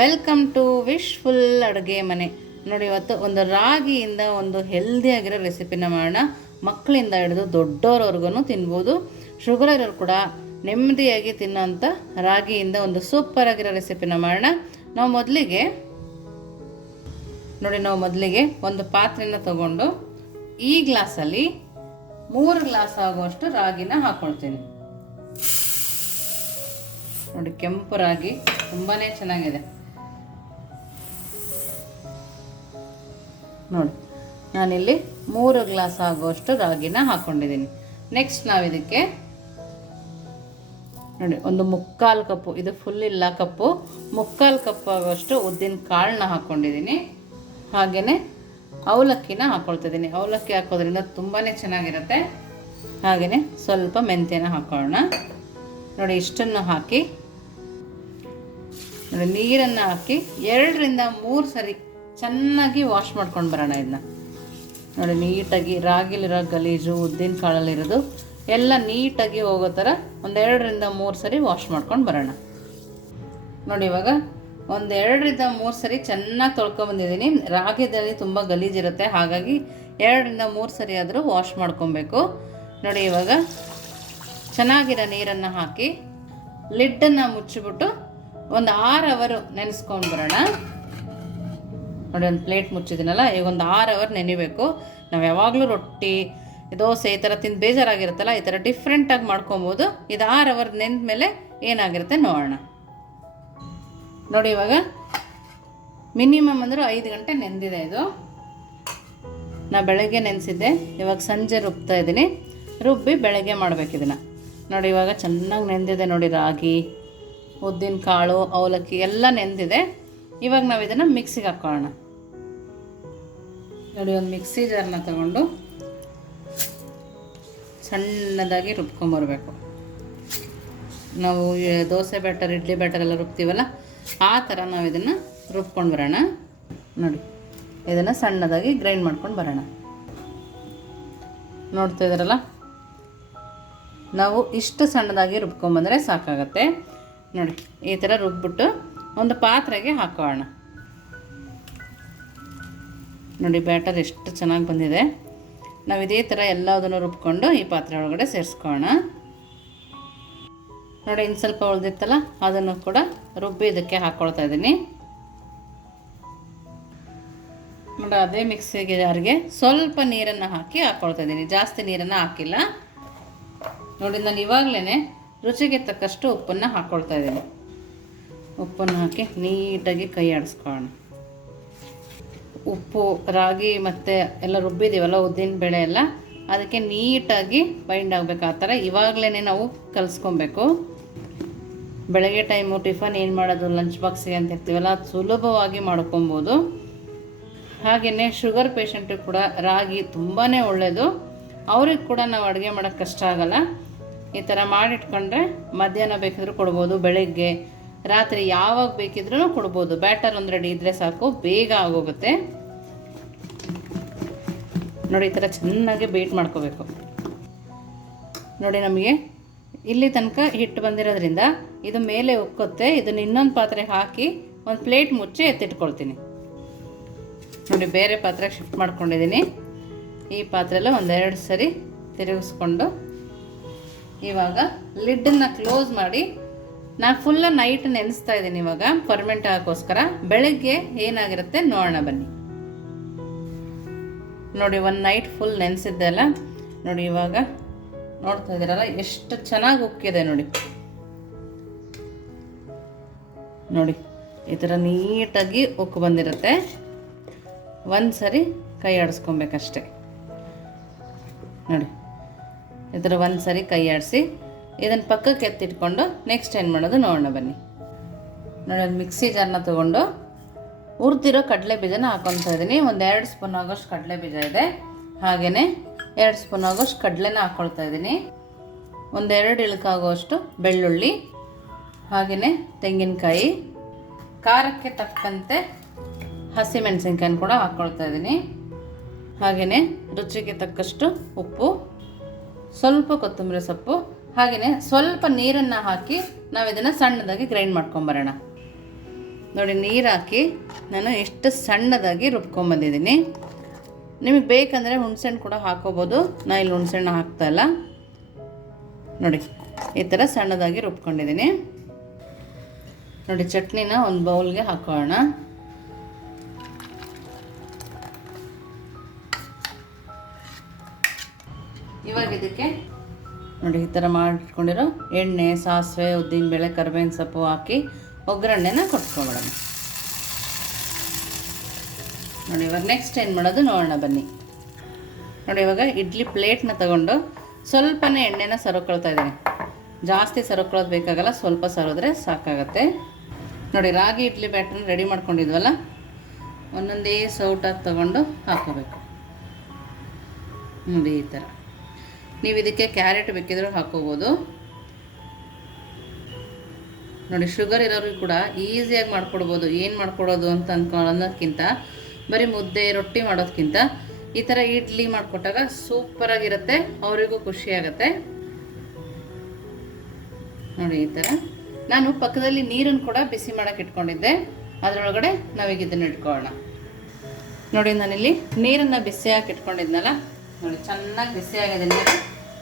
Welcome to wishful ಅಡುಗೆ ಮನೆ. ನೋಡಿ, ಇವತ್ತು ಒಂದು ರಾಗಿಯಿಂದ ಒಂದು ಹೆಲ್ದಿಯಾಗಿರೋ ರೆಸಿಪಿನ ಮಾಡೋಣ. ಮಕ್ಕಳಿಂದ ಹಿಡಿದು ದೊಡ್ಡೋರವರೆಗೂ ತಿನ್ಬೋದು. ಶುಗರ್ ಇರೋರು ಕೂಡ ನೆಮ್ಮದಿಯಾಗಿ ತಿನ್ನೋಂಥ ರಾಗಿಯಿಂದ ಒಂದು ಸೂಪರ್ ಆಗಿರೋ ರೆಸಿಪಿನ ಮಾಡೋಣ. ನಾವು ಮೊದಲಿಗೆ ಒಂದು ಪಾತ್ರೆನ ತಗೊಂಡು ಈ ಗ್ಲಾಸಲ್ಲಿ 3 ಗ್ಲಾಸ್ ಆಗುವಷ್ಟು ರಾಗಿನ ಹಾಕ್ಕೊಳ್ತೀನಿ. ನೋಡಿ, ಕೆಂಪು ರಾಗಿ ತುಂಬಾ ಚೆನ್ನಾಗಿದೆ. ನೋಡಿ, ನಾನಿಲ್ಲಿ 3 ಗ್ಲಾಸ್ ಆಗುವಷ್ಟು ರಾಗಿನ ಹಾಕ್ಕೊಂಡಿದ್ದೀನಿ. ನೆಕ್ಸ್ಟ್ ನಾವು ಇದಕ್ಕೆ ನೋಡಿ ಒಂದು 3/4 ಕಪ್ಪು, ಇದು ಫುಲ್ ಇಲ್ಲ ಕಪ್ಪು, 3/4 ಕಪ್ ಆಗುವಷ್ಟು ಉದ್ದಿನ ಕಾಳನ್ನ ಹಾಕ್ಕೊಂಡಿದ್ದೀನಿ. ಹಾಗೆಯೇ ಅವಲಕ್ಕಿನ ಹಾಕ್ಕೊಳ್ತಿದ್ದೀನಿ. ಅವಲಕ್ಕಿ ಹಾಕೋದ್ರಿಂದ ತುಂಬಾ ಚೆನ್ನಾಗಿರುತ್ತೆ. ಹಾಗೆಯೇ ಸ್ವಲ್ಪ ಮೆಂತ್ಯನ ಹಾಕೊಳ್ಳೋಣ. ನೋಡಿ, ಇಷ್ಟನ್ನು ಹಾಕಿ ನೋಡಿ ನೀರನ್ನು ಹಾಕಿ 2 ರಿಂದ 3 ಸರಿ ಚೆನ್ನಾಗಿ ವಾಶ್ ಮಾಡ್ಕೊಂಡು ಬರೋಣ. ಇದನ್ನ ನೋಡಿ, ನೀಟಾಗಿ ರಾಗಿಲಿರೋ ಗಲೀಜು, ಉದ್ದಿನ ಕಾಳಲ್ಲಿರೋದು ಎಲ್ಲ ನೀಟಾಗಿ ಹೋಗೋ ಥರ 2 ರಿಂದ 3 ಸರಿ ವಾಶ್ ಮಾಡ್ಕೊಂಡು ಬರೋಣ. ನೋಡಿ, ಇವಾಗ 2 ರಿಂದ 3 ಸರಿ ಚೆನ್ನಾಗಿ ತೊಳ್ಕೊಂಬಂದಿದ್ದೀನಿ. ರಾಗಿದಲ್ಲಿ ತುಂಬ ಗಲೀಜಿರುತ್ತೆ, ಹಾಗಾಗಿ 2 ರಿಂದ 3 ಸರಿ ಆದರೂ ವಾಶ್ ಮಾಡ್ಕೊಬೇಕು. ನೋಡಿ, ಇವಾಗ ಚೆನ್ನಾಗಿರೋ ನೀರನ್ನು ಹಾಕಿ ಲಿಡ್ಡನ್ನು ಮುಚ್ಚಿಬಿಟ್ಟು ಒಂದು 6 ಅವರ್ ನೆನೆಸ್ಕೊಂಡು ಬರೋಣ. ನೋಡಿ, ಒಂದು ಪ್ಲೇಟ್ ಮುಚ್ಚಿದ್ದೀನಲ್ಲ, ಈಗ ಒಂದು 6 ಅವರ್ ನೆನಿಬೇಕು. ನಾವು ಯಾವಾಗಲೂ ರೊಟ್ಟಿ, ದೋಸೆ ಈ ಥರ ತಿಂದು ಬೇಜಾರಾಗಿರುತ್ತಲ್ಲ, ಈ ಥರ ಡಿಫ್ರೆಂಟಾಗಿ ಮಾಡ್ಕೊಬೋದು. ಇದು 6 ಅವರ್ ನೆಂದ ಮೇಲೆ ಏನಾಗಿರುತ್ತೆ ನೋಡೋಣ. ನೋಡಿ, ಇವಾಗ ಮಿನಿಮಮ್ ಅಂದರೆ 5 ಗಂಟೆ ನೆಂದಿದೆ. ಇದು ನಾ ಬೆಳಗ್ಗೆ ನೆನೆಸಿದ್ದೆ, ಇವಾಗ ಸಂಜೆ ರುಬ್ತಾ ಇದ್ದೀನಿ. ರುಬ್ಬಿ ಬೆಳಗ್ಗೆ ಮಾಡಬೇಕು ಇದನ್ನು. ನೋಡಿ, ಇವಾಗ ಚೆನ್ನಾಗಿ ನೆಂದಿದೆ. ನೋಡಿ, ರಾಗಿ, ಉದ್ದಿನ ಕಾಳು, ಅವಲಕ್ಕಿ ಎಲ್ಲ ನೆಂದಿದೆ. ಇವಾಗ ನಾವು ಇದನ್ನು ಮಿಕ್ಸಿಗೆ ಹಾಕ್ಕೊಳ್ಳೋಣ. ನೋಡಿ, ಒಂದು ಮಿಕ್ಸಿ ಜಾರನ್ನ ತಗೊಂಡು ಸಣ್ಣದಾಗಿ ರುಬ್ಕೊಂಬರ್ಬೇಕು. ನಾವು ದೋಸೆ ಬ್ಯಾಟರ್, ಇಡ್ಲಿ ಬ್ಯಾಟರ್ ಎಲ್ಲ ರುಬ್ತೀವಲ್ಲ, ಆ ಥರ ನಾವು ಇದನ್ನು ರುಬ್ಕೊಂಡು ಬರೋಣ. ನೋಡಿ, ಇದನ್ನು ಸಣ್ಣದಾಗಿ ಗ್ರೈಂಡ್ ಮಾಡ್ಕೊಂಡು ಬರೋಣ. ನೋಡ್ತಾ ಇದ್ದಾರಲ್ಲ, ನಾವು ಇಷ್ಟು ಸಣ್ಣದಾಗಿ ರುಬ್ಕೊಂಬಂದರೆ ಸಾಕಾಗತ್ತೆ. ನೋಡಿ, ಈ ಥರ ರುಬ್ಬಿಟ್ಟು ಒಂದು ಪಾತ್ರೆಗೆ ಹಾಕೋಣ. ನೋಡಿ, ಬ್ಯಾಟರ್ ಎಷ್ಟು ಚೆನ್ನಾಗಿ ಬಂದಿದೆ. ನಾವು ಇದೇ ಥರ ಎಲ್ಲದನ್ನು ರುಬ್ಕೊಂಡು ಈ ಪಾತ್ರೆ ಒಳಗಡೆ ಸೇರಿಸ್ಕೊಳ್ಳೋಣ. ನೋಡಿ, ಇನ್ನು ಸ್ವಲ್ಪ ಉಳಿದಿತ್ತಲ್ಲ, ಅದನ್ನು ಕೂಡ ರುಬ್ಬಿ ಇದಕ್ಕೆ ಹಾಕ್ಕೊಳ್ತಾ ಇದ್ದೀನಿ. ನೋಡಿ, ಅದೇ ಮಿಕ್ಸಿಗೆ ಜಾರಿಗೆ ಸ್ವಲ್ಪ ನೀರನ್ನು ಹಾಕಿ ಹಾಕ್ಕೊಳ್ತಾ ಇದ್ದೀನಿ. ಜಾಸ್ತಿ ನೀರನ್ನು ಹಾಕಿಲ್ಲ. ನೋಡಿ, ನಾನು ಇವಾಗಲೇ ರುಚಿಗೆ ತಕ್ಕಷ್ಟು ಉಪ್ಪನ್ನು ಹಾಕ್ಕೊಳ್ತಾ ಇದ್ದೀನಿ. ಉಪ್ಪನ್ನು ಹಾಕಿ ನೀಟಾಗಿ ಕೈ ಆಡಿಸ್ಕೊಳ್ಳೋಣ. ಉಪ್ಪು, ರಾಗಿ ಮತ್ತು ಎಲ್ಲ ರುಬ್ಬಿದ್ದೀವಲ್ಲ, ಉದ್ದಿನ ಬೇಳೆ ಎಲ್ಲ, ಅದಕ್ಕೆ ನೀಟಾಗಿ ಬೈಂಡ್ ಆಗಬೇಕು. ಆ ಥರ ಇವಾಗಲೇ ನಾವು ಕಲಿಸ್ಕೊಬೇಕು. ಬೆಳಗ್ಗೆ ಟೈಮು ಟಿಫನ್ ಏನು ಮಾಡೋದು, ಲಂಚ್ ಬಾಕ್ಸಿಗೆ ಅಂತ ಇರ್ತೀವಲ್ಲ, ಅದು ಸುಲಭವಾಗಿ ಮಾಡ್ಕೊಬೋದು. ಹಾಗೆಯೇ ಶುಗರ್ ಪೇಷಂಟಿಗೆ ಕೂಡ ರಾಗಿ ತುಂಬಾ ಒಳ್ಳೆಯದು. ಅವ್ರಿಗೆ ಕೂಡ ನಾವು ಅಡುಗೆ ಮಾಡೋಕ್ಕೆ ಕಷ್ಟ ಆಗೋಲ್ಲ. ಈ ಥರ ಮಾಡಿಟ್ಕೊಂಡ್ರೆ ಮಧ್ಯಾಹ್ನ ಬೇಕಿದ್ರೂ ಕೊಡ್ಬೋದು, ಬೆಳಗ್ಗೆ ರಾತ್ರಿ ಯಾವಾಗ ಬೇಕಿದ್ರೂ ಕೊಡ್ಬೋದು. ಬ್ಯಾಟರ್ ಒಂದು ರೆಡಿ ಇದ್ದರೆ ಸಾಕು, ಬೇಗ ಆಗೋಗುತ್ತೆ. ನೋಡಿ, ಈ ಥರ ಚೆನ್ನಾಗಿ ಬೀಟ್ ಮಾಡ್ಕೋಬೇಕು. ನೋಡಿ, ನಮಗೆ ಇಲ್ಲಿ ತನಕ ಹಿಟ್ಟು ಬಂದಿರೋದ್ರಿಂದ ಇದು ಮೇಲೆ ಉಕ್ಕುತ್ತೆ. ಇದನ್ನು ಇನ್ನೊಂದು ಪಾತ್ರೆಗೆ ಹಾಕಿ ಒಂದು ಪ್ಲೇಟ್ ಮುಚ್ಚಿ ಎತ್ತಿಟ್ಕೊಳ್ತೀನಿ. ನೋಡಿ, ಬೇರೆ ಪಾತ್ರೆಗೆ ಶಿಫ್ಟ್ ಮಾಡ್ಕೊಂಡಿದ್ದೀನಿ. ಈ ಪಾತ್ರೆಲ್ಲ 1-2 ಸರಿ ತಿರುಗಿಸ್ಕೊಂಡು ಇವಾಗ ಲಿಡ್ಡನ್ನು ಕ್ಲೋಸ್ ಮಾಡಿ ನಾನು ಫುಲ್ಲ ನೈಟ್ ನೆನೆಸ್ತಾ ಇದ್ದೀನಿ. ಇವಾಗ ಫರ್ಮೆಂಟ್ ಆಗೋಸ್ಕರ ಬೆಳಗ್ಗೆ ಏನಾಗಿರುತ್ತೆ ನೋಡೋಣ ಬನ್ನಿ. ನೋಡಿ, 1 ನೈಟ್ ಫುಲ್ ನೆನೆಸಿದ್ದೆ ಅಲ್ಲ. ನೋಡಿ, ಇವಾಗ ನೋಡ್ತಾ ಇದ್ದೀರಲ್ಲ ಎಷ್ಟು ಚೆನ್ನಾಗಿ ಉಕ್ಕಿದೆ. ನೋಡಿ, ನೋಡಿ ಈ ಥರ ನೀಟಾಗಿ ಉಕ್ಕು ಬಂದಿರುತ್ತೆ. ಒಂದು ಸರಿ ಕೈ ಆಡಿಸ್ಕೊಬೇಕಷ್ಟೆ. ನೋಡಿ, ಈ ಥರ ಒಂದು ಸರಿ ಕೈ ಆಡಿಸಿ ಇದನ್ನು ಪಕ್ಕಕ್ಕೆ ಎತ್ತಿಟ್ಕೊಂಡು ನೆಕ್ಸ್ಟ್ ಏನು ಮಾಡೋದು ನೋಡೋಣ ಬನ್ನಿ. ನೋಡಿ, ಒಂದು ಮಿಕ್ಸಿ ಜಾರನ್ನ ತೊಗೊಂಡು ಹುರಿದಿರೋ ಕಡಲೆ ಬೀಜನ ಹಾಕ್ಕೊತಾ ಇದ್ದೀನಿ. 2 ಸ್ಪೂನ್ ಆಗೋಷ್ಟು ಕಡಲೆ ಬೀಜ ಇದೆ. ಹಾಗೆಯೇ 2 ಸ್ಪೂನ್ ಆಗೋಷ್ಟು ಕಡಲೆನ ಹಾಕ್ಕೊಳ್ತಾ ಇದ್ದೀನಿ. 1-2 ಇಳಕಾಗುವಷ್ಟು ಬೆಳ್ಳುಳ್ಳಿ, ಹಾಗೆಯೇ ತೆಂಗಿನಕಾಯಿ, ಖಾರಕ್ಕೆ ತಕ್ಕಂತೆ ಹಸಿಮೆಣಸಿನ್ಕಾಯಿನ ಕೂಡ ಹಾಕ್ಕೊಳ್ತಾ ಇದ್ದೀನಿ. ಹಾಗೆಯೇ ರುಚಿಗೆ ತಕ್ಕಷ್ಟು ಉಪ್ಪು, ಸ್ವಲ್ಪ ಕೊತ್ತಂಬರಿ ಸೊಪ್ಪು, ಹಾಗೆಯೇ ಸ್ವಲ್ಪ ನೀರನ್ನು ಹಾಕಿ ನಾವು ಇದನ್ನು ಸಣ್ಣದಾಗಿ ಗ್ರೈಂಡ್ ಮಾಡ್ಕೊಂಬರೋಣ. ನೋಡಿ ನೀರು ಹಾಕಿ ನಾನು ಎಷ್ಟು ಸಣ್ಣದಾಗಿ ರುಬ್ಕೊಂಬಂದಿದ್ದೀನಿ. ನಿಮಗೆ ಬೇಕಂದರೆ ಹುಣಸೆಹಣ್ಣು ಕೂಡ ಹಾಕೋಬೋದು. ನಾನು ಇಲ್ಲಿ ಹುಣಸೆಹಣ್ಣು ಹಾಕ್ತಾಯಿಲ್ಲ. ನೋಡಿ ಈ ಥರ ಸಣ್ಣದಾಗಿ ರುಬ್ಕೊಂಡಿದ್ದೀನಿ. ನೋಡಿ ಚಟ್ನಿನ ಒಂದು ಬೌಲ್ಗೆ ಹಾಕೋಣ. ಇವಾಗ ಇದಕ್ಕೆ ನೋಡಿ ಈ ಥರ ಮಾಡಿಟ್ಕೊಂಡಿರೋ ಎಣ್ಣೆ, ಸಾಸಿವೆ, ಉದ್ದಿನಬೇಳೆ, ಕರಿಬೇವಿನ ಸೊಪ್ಪು ಹಾಕಿ ಒಗ್ಗರಣೆನ ಕೊಟ್ಕೊಂಬಿಡೋಣ. ನೋಡಿ ಇವಾಗ ನೆಕ್ಸ್ಟ್ ಏನು ಮಾಡೋದು ನೋಡೋಣ ಬನ್ನಿ. ನೋಡಿ ಇವಾಗ ಇಡ್ಲಿ ಪ್ಲೇಟ್ನ ತಗೊಂಡು ಸ್ವಲ್ಪನೇ ಎಣ್ಣೆನ ಸರೋಕೊಳ್ತಾ ಇದ್ದೀನಿ. ಜಾಸ್ತಿ ಸರೋಕೊಳ್ಳೋದು ಬೇಕಾಗಲ್ಲ, ಸ್ವಲ್ಪ ಸರೋದ್ರೆ ಸಾಕಾಗತ್ತೆ. ನೋಡಿ ರಾಗಿ ಇಡ್ಲಿ ಬ್ಯಾಟರ್ನ ರೆಡಿ ಮಾಡ್ಕೊಂಡಿದ್ವಲ್ಲ, ಒಂದೊಂದೇ ಸೌಟಾಗಿ ತಗೊಂಡು ಹಾಕೋಬೇಕು. ನೋಡಿ ಈ ಥರ. ನೀವು ಇದಕ್ಕೆ ಕ್ಯಾರೆಟ್ ಬೇಕಿದ್ರೂ ಹಾಕೋಬೋದು. ನೋಡಿ ಶುಗರ್ ಇರೋರಿಗೆ ಕೂಡ ಈಸಿಯಾಗಿ ಮಾಡ್ಕೊಡ್ಬೋದು. ಏನು ಮಾಡ್ಕೊಡೋದು ಅಂತ ಅನ್ನೋದಕ್ಕಿಂತ, ಬರೀ ಮುದ್ದೆ ರೊಟ್ಟಿ ಮಾಡೋದಕ್ಕಿಂತ ಈ ಥರ ಇಡ್ಲಿ ಮಾಡಿಕೊಟ್ಟಾಗ ಸೂಪರಾಗಿರುತ್ತೆ, ಅವರಿಗೂ ಖುಷಿಯಾಗತ್ತೆ. ನೋಡಿ ಈ ಥರ. ನಾನು ಪಕ್ಕದಲ್ಲಿ ನೀರನ್ನು ಕೂಡ ಬಿಸಿ ಮಾಡೋಕ್ಕೆ ಇಟ್ಕೊಂಡಿದ್ದೆ. ಅದರೊಳಗಡೆ ನಾವೀಗ ಇದನ್ನು ಇಟ್ಕೊಳ್ಳೋಣ. ನೋಡಿ ನಾನಿಲ್ಲಿ ನೀರನ್ನು ಬಿಸಿಯಾಗಿ ಇಟ್ಕೊಂಡಿದ್ನಲ್ಲ, ನೋಡಿ ಚೆನ್ನಾಗಿ ಬಿಸಿಯಾಗಿದೆ ನೀರು.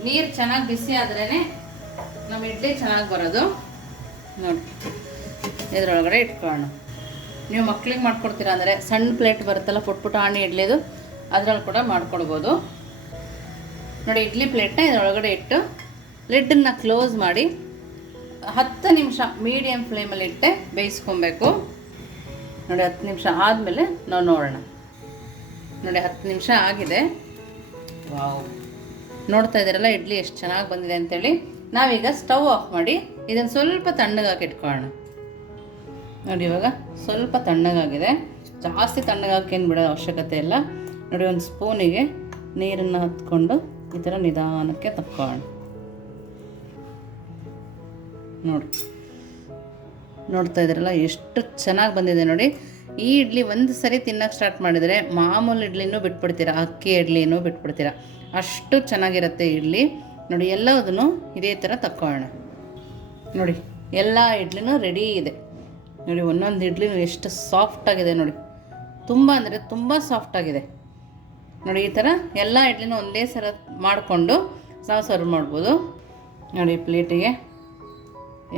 ನೀರು ಚೆನ್ನಾಗಿ ಬಿಸಿ ಆದ್ರೇ ನಮ್ಮ ಇಡ್ಲಿ ಚೆನ್ನಾಗಿ ಬರೋದು. ನೋಡಿ ಇದರೊಳಗಡೆ ಇಟ್ಕೊಳ್ಳೋಣ. ನೀವು ಮಕ್ಳಿಗೆ ಮಾಡ್ಕೊಡ್ತೀರಾ ಅಂದರೆ ಸಣ್ಣ ಪ್ಲೇಟ್ ಬರುತ್ತಲ್ಲ ಪುಟ್ಟ ಆಣಿ ಇಡ್ಲಿದು, ಅದರಲ್ಲಿ ಕೂಡ ಮಾಡ್ಕೊಡ್ಬೋದು. ನೋಡಿ ಇಡ್ಲಿ ಪ್ಲೇಟ್ನ ಇದರೊಳಗಡೆ ಇಟ್ಟು ಲಿಡ್ಡನ್ನು ಕ್ಲೋಸ್ ಮಾಡಿ 10 ನಿಮಿಷ ಮೀಡಿಯಮ್ ಫ್ಲೇಮಲ್ಲಿ ಇಟ್ಟೆ ಬೇಯಿಸ್ಕೊಬೇಕು. ನೋಡಿ 10 ನಿಮಿಷ ಆದಮೇಲೆ ನಾವು ನೋಡೋಣ. ನೋಡಿ 10 ನಿಮಿಷ ಆಗಿದೆ. ವಾವ್, ನೋಡ್ತಾ ಇದ್ದೀರಲ್ಲ ಇಡ್ಲಿ ಎಷ್ಟು ಚೆನ್ನಾಗಿ ಬಂದಿದೆ ಅಂತೇಳಿ. ನಾವೀಗ ಸ್ಟವ್ ಆಫ್ ಮಾಡಿ ಇದನ್ನು ಸ್ವಲ್ಪ ತಣ್ಣಗಾಗಿ ಇಟ್ಕೊಳ್ಳೋಣ. ನೋಡಿ ಇವಾಗ ಸ್ವಲ್ಪ ತಣ್ಣಗಾಗಿದೆ. ಜಾಸ್ತಿ ತಣ್ಣಗಾಕೇನು ಬಿಡೋ ಅವಶ್ಯಕತೆ ಇಲ್ಲ. ನೋಡಿ ಒಂದು ಸ್ಪೂನಿಗೆ ನೀರನ್ನು ಹತ್ಕೊಂಡು ಈ ಥರ ನಿಧಾನಕ್ಕೆ ತಕ್ಕೊಳ್ಳೋಣ. ನೋಡ್ತಾ ಇದ್ದೀರಲ್ಲ ಎಷ್ಟು ಚೆನ್ನಾಗಿ ಬಂದಿದೆ ನೋಡಿ. ಈ ಇಡ್ಲಿ ಒಂದು ಸರಿ ತಿನ್ನೋಕ್ಕೆ ಸ್ಟಾರ್ಟ್ ಮಾಡಿದರೆ ಮಾಮೂಲು ಇಡ್ಲಿನೂ ಬಿಟ್ಬಿಡ್ತೀರಾ, ಅಕ್ಕಿ ಇಡ್ಲಿನೂ ಬಿಟ್ಬಿಡ್ತೀರಾ, ಅಷ್ಟು ಚೆನ್ನಾಗಿರುತ್ತೆ ಇಡ್ಲಿ. ನೋಡಿ ಎಲ್ಲದನ್ನು ಇದೇ ಥರ ತಕ್ಕೊಳ್ಳೋಣ. ನೋಡಿ ಎಲ್ಲ ಇಡ್ಲಿನೂ ರೆಡಿ ಇದೆ. ನೋಡಿ ಒಂದೊಂದು ಇಡ್ಲಿನೂ ಎಷ್ಟು ಸಾಫ್ಟಾಗಿದೆ ನೋಡಿ, ತುಂಬ ಅಂದರೆ ತುಂಬ ಸಾಫ್ಟಾಗಿದೆ. ನೋಡಿ ಈ ಥರ ಎಲ್ಲ ಇಡ್ಲಿನೂ ಒಂದೇ ಸಲ ಮಾಡಿಕೊಂಡು ನಾವು ಸರ್ವ್ ಮಾಡ್ಬೋದು. ನೋಡಿ ಪ್ಲೇಟಿಗೆ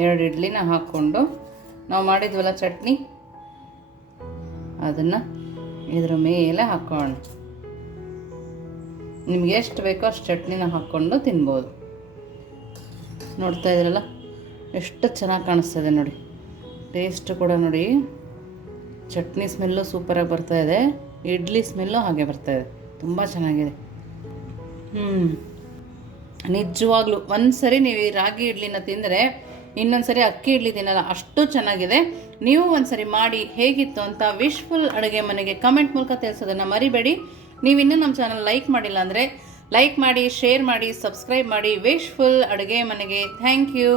2 ಇಡ್ಲಿನ ಹಾಕ್ಕೊಂಡು ನಾವು ಮಾಡಿದ್ವಲ್ಲ ಚಟ್ನಿ, ಅದನ್ನು ಇದ್ರ ಮೇಲೆ ಹಾಕ್ಕೊಳ್ಳೋಣ. ನಿಮ್ಗೆ ಎಷ್ಟು ಬೇಕೋ ಅಷ್ಟು ಚಟ್ನಿನ ಹಾಕ್ಕೊಂಡು ತಿನ್ಬೋದು. ನೋಡ್ತಾ ಇದ್ದೀರಲ್ಲ ಎಷ್ಟು ಚೆನ್ನಾಗಿ ಕಾಣಿಸ್ತದೆ ನೋಡಿ. ಟೇಸ್ಟ್ ಕೂಡ ನೋಡಿ, ಚಟ್ನಿ ಸ್ಮೆಲ್ಲು ಸೂಪರಾಗಿ ಬರ್ತಾಯಿದೆ, ಇಡ್ಲಿ ಸ್ಮೆಲ್ಲು ಹಾಗೆ ಬರ್ತಾಯಿದೆ, ತುಂಬ ಚೆನ್ನಾಗಿದೆ. ನಿಜವಾಗ್ಲೂ ಒಂದು ಸರಿ ನೀವು ಈ ರಾಗಿ ಇಡ್ಲಿನ ತಿಂದರೆ ಇನ್ನೊಂದು ಸರಿ ಅಕ್ಕಿ ಇಡ್ಲಿ ತಿನ್ನಲ್ಲ, ಅಷ್ಟು ಚೆನ್ನಾಗಿದೆ. ನೀವು ಒಂದು ಸರಿ ಮಾಡಿ ಹೇಗಿತ್ತು ಅಂತ ವಿಶ್ಫುಲ್ ಅಡುಗೆ ಮನೆಗೆ ಕಮೆಂಟ್ ಮೂಲಕ ತಿಳಿಸೋದನ್ನು ಮರಿಬೇಡಿ. ನೀವು ಇನ್ನೂ ನಮ್ಮ ಚಾನಲ್ ಲೈಕ್ ಮಾಡಿಲ್ಲ ಅಂದರೆ ಲೈಕ್ ಮಾಡಿ, ಶೇರ್ ಮಾಡಿ, ಸಬ್ಸ್ಕ್ರೈಬ್ ಮಾಡಿ ವಿಶ್ಫುಲ್ ಅಡುಗೆ ಮನೆಗೆ. Thank you.